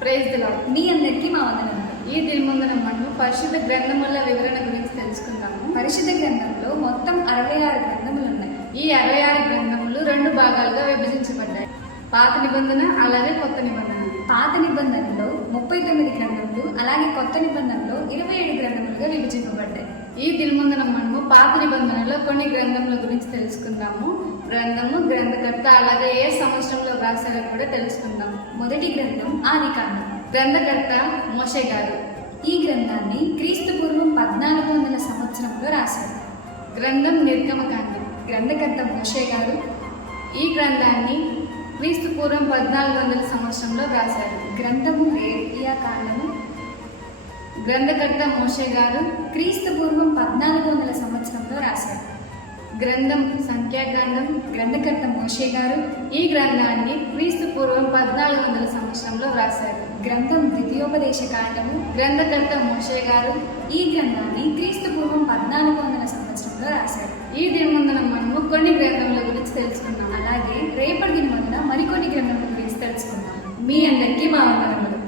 Praise దిలా మీ అందరికీ మా వందనములు ఈ దినముందున మనం పరిశుద్ధ గ్రంథముల వివరణ గురించి తెలుసుకుందాము. పరిశుద్ధ గ్రంథంలో మొత్తం అరవై ఆరు గ్రంథములు ఉన్నాయి. ఈ అరవై ఆరు గ్రంథములు రెండు భాగాలుగా విభజించబడ్డాయి. పాత నిబంధన అలాగే కొత్త నిబంధన. పాత నిబంధనలో ముప్పై తొమ్మిది గ్రంథములు అలాగే కొత్త నిబంధనలో ఇరవై ఏడు గ్రంథములుగా విభజింపబడ్డాయి. ఈ దినముందున మనము పాత నిబంధనలో కొన్ని గ్రంథముల గురించి తెలుసుకుందాము. గ్రంథము గ్రంథకర్త అలాగే ఏ సంవత్సరంలో రాశారో కూడా తెలుసుకుందాము మొదటి గ్రంథం ఆదికాండం. గ్రంథకర్త మోషే గారు ఈ గ్రంథాన్ని క్రీస్తు పూర్వం పద్నాలుగు వందల సంవత్సరంలో రాశారు. గ్రంథం నిర్గమకాండం గ్రంథకర్త మోషే గారు ఈ గ్రంథాన్ని క్రీస్తు పూర్వం పద్నాలుగు వందల సంవత్సరంలో రాశారు గ్రంథము రేపియా కాండము. గ్రంథకర్త మోషే గారు క్రీస్తు పూర్వం పద్నాలుగు వందల సంవత్సరంలో రాశారు. గ్రంథం సంఖ్యాకాండం గ్రంథకర్త మోషే గారు ఈ గ్రంథాన్ని క్రీస్తు పూర్వం పద్నాలుగు వందల సంవత్సరంలో రాశారు. గ్రంథం ద్వితీయోపదేశ కాండము గ్రంథకర్త మోషే గారు ఈ గ్రంథాన్ని క్రీస్తు పూర్వం పద్నాలుగు వందల సంవత్సరంలో రాశారు. ఈ దినమందున మనము కొన్ని గ్రంథముల గురించి తెలుసుకుందాం. అలాగే రేపటి దినమందున మరికొన్ని గ్రంథముల గురించి తెలుసుకుందాం. మీ అందరికీ మా వందనములు.